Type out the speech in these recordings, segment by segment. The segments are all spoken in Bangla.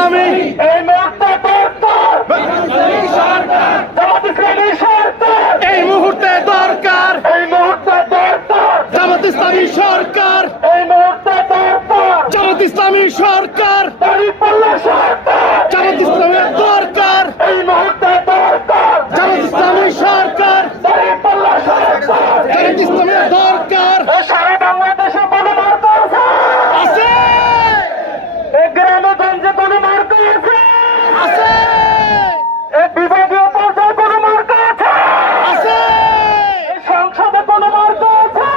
ইসলামী এই মুহূর্তে দরকার জামাত ইসলামী সরকার, এই মুহূর্তে দরকার এই মুহূর্তে দরকার, জামাত ইসলামী সরকার, এই মুহূর্তে দরকার, জামাত ইসলামী সরকার, দাঁড়িপাল্লা সরকার, জামাত ইসলামের দরকার, এই মুহূর্তে দরকার, জামাত ইসলামী সরকার, দাঁড়িপাল্লা সরকার। জামাত ইসলামের দরকার এই সারা বাংলাদেশে কোনো মার্কা আছে? আছে এই গ্রামে গঞ্জে কোনো মার্কা আছে? আছে এই বিভাগীয় পর্যায়ে কোনো মার্কা আছে? আছে এই সংসদে কোনো মার্কা আছে?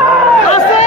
আছে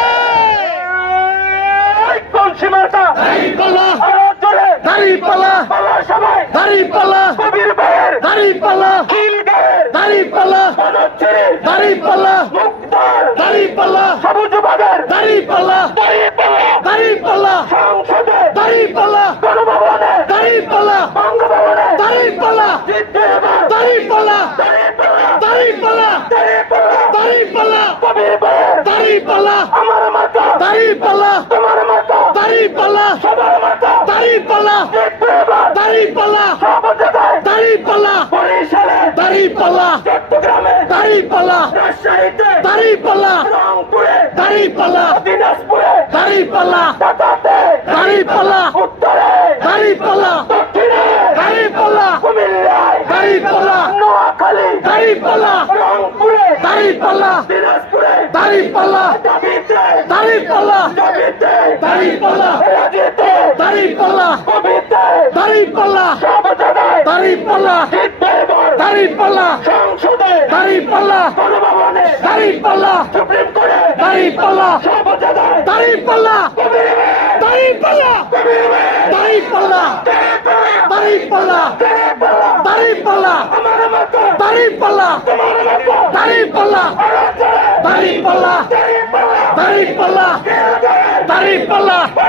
এই কলসি মার্কা দাঁড়িপাল্লা আরো জোরে দাঁড়িপাল্লা পাল্লা সবাই দাঁড়িপাল্লা কবির ভাইয়ের দাঁড়িপাল্লা কিল গায়ের দাঁড়িপাল্লা মনোচ্ছেরে দাঁড়িপাল্লা মুক্তার দাঁড়িপাল্লা সবুজ বাগের দাঁড়িপাল্লা দাঁড়িপাল্লা দাঁড়িপাল্লা সংসদে দাঁড়িপাল্লা গণভবনে দাঁড়িপাল্লা বঙ্গভবনে দাঁড়িপাল্লা জিতবে এবার দাঁড়িপাল্লা দাঁড়িপাল্লা দাঁড়িপাল্লা দাঁড়িপাল্লা দাঁড়িপাল্লা কবির ভাইয়ের দাঁড়িপাল্লা আমার মাতা দাঁড়িপাল্লা তোমার মাতা দাঁড়িপাল্লা সবার মাতা দাঁড়িপাল্লা জিতবে এবার দাঁড়িপাল্লা সব জায়গায় দাঁড়িপাল্লা বরিশালে দাঁড়িপাল্লা চট্টগ্রামে দাঁড়িপাল্লা রাজশাহীতে দাঁড়িপাল্লা রংপুরে দাঁড়িপাল্লা দিনাজপুরে দাঁড়িপাল্লা ঢাকাতে দাঁড়িপাল্লা উত্তরে দাঁড়িপাল্লা দক্ষিণে দাঁড়িপাল্লা কুমিল্লায় দাঁড়িপাল্লা নোয়াখালী দাঁড়িপাল্লা রংপুরে দাঁড়িপাল্লা দিনাজপুরে দাঁড়িপাল্লা দাবিতে দাঁড়িপাল্লা দাবিতে দাঁড়িপাল্লা রাজিতে দাঁড়িপাল্লা কবিতে দাঁড়িপাল্লা সব জায়গায় দাঁড়িপাল্লা জিতবে এবার দাঁড়িপাল্লা সংসদে দাঁড়িপাল্লা গণভবনে দাঁড়িপাল্লা সুপ্রিম কোর্টে দাঁড়িপাল্লা সব জায়গায় দাঁড়িপাল্লা কবির ভাই, দাঁড়িপাল্লা কবির ভাই, দাঁড়িপাল্লা দাঁড়িপাল্লা, দাঁড়িপাল্লা দাঁড়িপাল্লা, দাঁড়িপাল্লা আমার মাতা দাঁড়িপাল্লা তোমার মাতা দাঁড়িপাল্লা আরো জোরে দাঁড়িপাল্লা দাঁড়িপাল্লা দাঁড়িপাল্লা দাঁড়িপাল্লা দাঁড়িপাল্লা